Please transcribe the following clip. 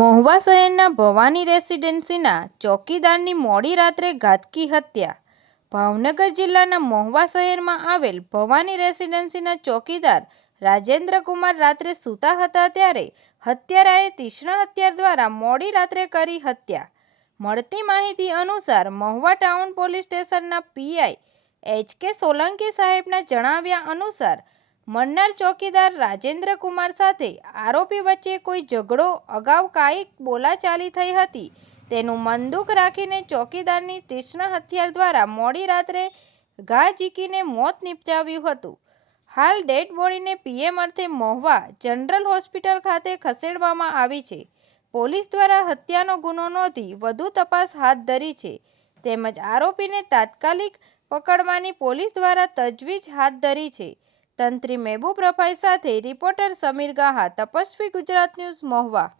મહુવા શહેરના ભવાની રેસિડેન્સીના ચોકીદારની મોડી રાત્રે ઘાતકી હત્યા. ભાવનગર જિલ્લાના મહુવા શહેરમાં આવેલ ભવાની રેસિડેન્સીના ચોકીદાર રાજેન્દ્રકુમાર રાત્રે સૂતા હતા ત્યારે હત્યારાએ તીક્ષ્ણ હથિયાર દ્વારા મોડી રાત્રે કરી હત્યા. મળતી માહિતી અનુસાર મહુવા ટાઉન પોલીસ સ્ટેશનના પીઆઈ એચ.કે. સોલંકી સાહેબના જણાવ્યા અનુસાર મરનાર ચોકીદાર રાજેન્દ્રકુમાર સાથે આરોપી વચ્ચે કોઈ ઝઘડો અગાઉ કાંઈક બોલાચાલી થઈ હતી. તેનું મનદુખ રાખીને ચોકીદારની તીક્ષ્ણ હથિયાર દ્વારા મોડી રાત્રે ઘા ઝીંકીને મોત નિપજાવ્યું હતું. હાલ ડેડ બોડીને પીએમ અર્થે મહુવા જનરલ હોસ્પિટલ ખાતે ખસેડવામાં આવી છે. પોલીસ દ્વારા હત્યાનો ગુનો નોંધી વધુ તપાસ હાથ ધરી છે તેમજ આરોપીને તાત્કાલિક પકડવાની પોલીસ દ્વારા તજવીજ હાથ ધરી છે. તંત્રી મહેબૂબ રફાઈ સાથે રિપોર્ટર સમીર ગાહા, તપસ્વી ગુજરાત ન્યૂઝ, મહુવા.